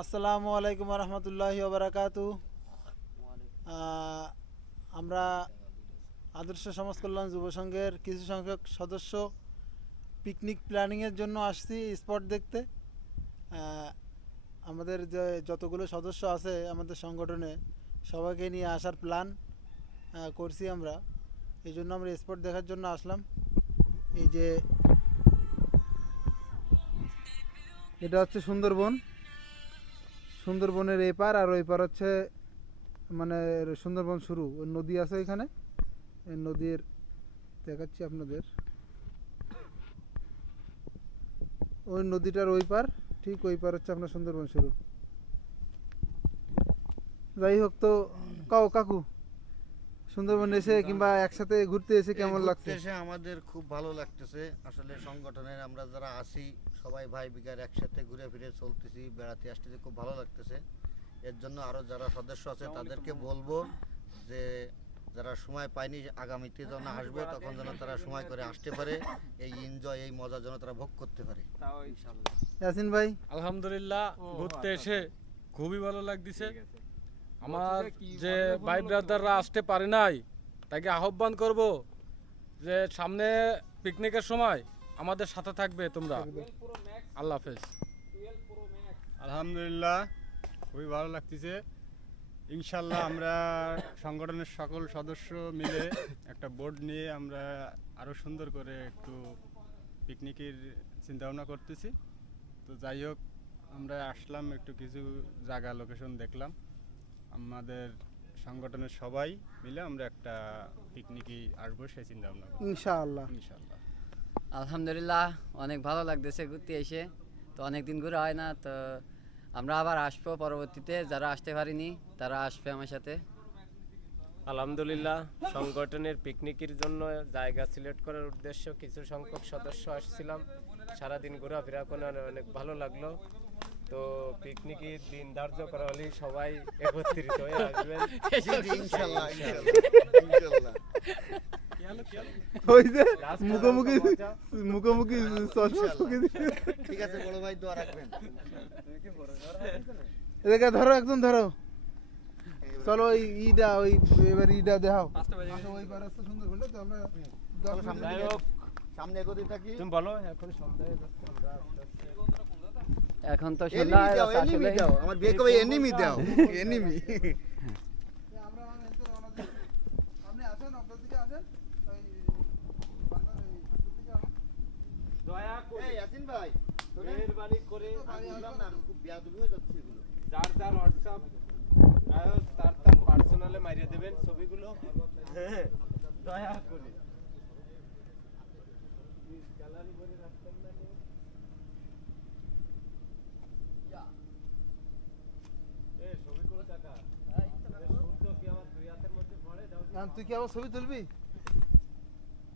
আসসালামু আলাইকুম রহমতুল্লাহি ওবরাকাতু। আমরা আদর্শ সমাজ কল্যাণ যুব সংঘের কিছু সংখ্যক সদস্য পিকনিক প্ল্যানিংয়ের জন্য আসছি স্পট দেখতে। আমাদের যে যতগুলো সদস্য আছে আমাদের সংগঠনে সবাইকে নিয়ে আসার প্ল্যান করছি আমরা। এই জন্য আমরা স্পট দেখার জন্য আসলাম। এই যে এটা হচ্ছে সুন্দরবনের এই পার, আর ওই পার হচ্ছে মানে সুন্দরবন শুরু। ওই নদী আছে এখানে, এই নদীর দেখাচ্ছি আপনাদের। ওই নদীটার ওই পার, ঠিক ওই পার হচ্ছে আপনার সুন্দরবন শুরু। যাই হোক, তো কাকু সুন্দরবন এসে কিংবা একসাথে ঘুরতে এসে কেমন লাগছে? এসে আমাদের খুব ভালো লাগতেছে। আসলে সংগঠনের আমরা যারা আছি সবাই ভাই বিগার একসাথে ঘুরে ফিরে চলতেছি, বেড়াতে আসতেছি, খুব ভালো লাগতেছে। এর জন্য আরো যারা সদস্য আছে তাদেরকে বলবো যে যারা সময় পায়নি আগামীতে যখন আসবে তখন যেন তারা সময় করে আসতে পারে, এই এনজয় এই মজা যেন তারা ভোগ করতে পারে। ইয়াসিন ভাই, আলহামদুলিল্লাহ ঘুরতে এসে খুবই ভালো লাগতেছে। আমার যে ভাই ব্রাদাররা আসতে পারে নাই তাকে আহ্বান করব যে সামনে পিকনিকের সময় আমাদের সাথে থাকবে তোমরা। আল্লাহ হাফেজ। আলহামদুলিল্লাহ খুবই ভালো লাগতেছে। ইনশাল্লাহ আমরা সংগঠনের সকল সদস্য মিলে একটা বোর্ড নিয়ে আমরা আরও সুন্দর করে একটু পিকনিকের চিন্তাভাবনা করতেছি। তো যাই হোক, আমরা আসলাম, একটু কিছু জায়গা লোকেশন দেখলাম। আমাদের সংগঠনের সবাই মিলে আমরা একটা পিকনিকে আসবো সেই চিন্তাভাবনা করছি ইনশাআল্লাহ। ইনশাল্লাহ। আলহামদুলিল্লাহ অনেক ভালো লাগতেছে ঘুরতে এসে। তো অনেক দিন ঘুরে হয় না, তো আমরা আবার আসবো পরবর্তীতে। যারা আসতে পারিনি তারা আসবে আমার সাথে। আলহামদুলিল্লাহ সংগঠনের পিকনিকের জন্য জায়গা সিলেক্ট করার উদ্দেশ্য কিছু সংখ্যক সদস্য আসছিলাম। সারাদিন ঘোরাফেরা করে অনেক ভালো লাগলো। তো পিকনিকের দিন ধার্য করা হলে সবাই একত্রিত হয়ে আসবেন ইনশাআল্লাহ ওই যে মুখোমুখি ঠিক আছে বড় ভাই, দোয়া রাখবেন। এদিকে ধরো, একদম ধরো। চলো ওই ইটা, ওই এবার ইটা দেখাও। ওই পার আছে সুন্দরবনটা, তো আমরা সামনে এগোতে থাকি। তুমি বলো এখন সন্ধ্যা হয়ে যাচ্ছে, আমরা এখন তো এনিমি দাও, এনিমি দাও, আমার বিয়ে কবে এনিমি দাও, এনিমি। আমরা রওনা দিচ্ছি। আপনি আসেন, আপনার দিকে আসেন। ওই বাংলার এই ছাত্র দিকে আসেন। দয়া করে এই ইয়াসিন ভাই, মেহেরবানি করে আমি বললাম না, খুব বেয়াদবি হয়ে যাচ্ছে এগুলো। যার হোয়াটসঅ্যাপ তার পার্সোনালে মারিয়ে দেবেন ছবিগুলো। হ্যাঁ, দয়া করে গ্যালারি ভরে রাখতেন না কেউ? ছবিগুলো টাকা সূর্য কি আমার দুই হাতের মধ্যে পড়ে দাও। তুই কি আবার ছবি তুলবি?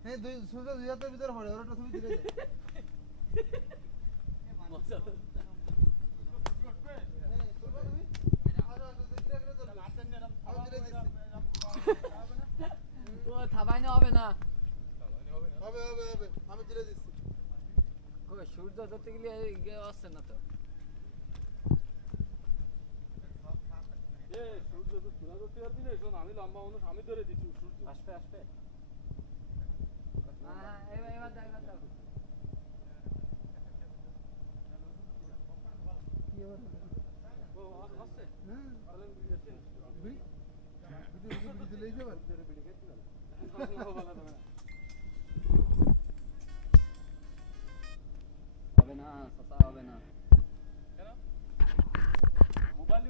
হ্যাঁ, সূর্য দুই হাতের ভিতরে পড়ে, ওর একটা ছবি তুলে দে। ও থাবাই না হবে না। হবে হবে হবে, আমি তুলে দিচ্ছি। সূর্য ধরতে গেলে আসছে না তো। সূর্য তো চূড়া ধরতে পারবি না। শোন, আমি লম্বা মানুষ, আমি ধরে দিচ্ছি সূর্য। আসবে আসবে হ্যাঁ, এবার দাও, এবার দাও। ও আসছে। হ্যাঁ, তাহলে ইয়াসিন ভিডিও তুলে দিতে পার। হবে না, হবে না। মোবাইল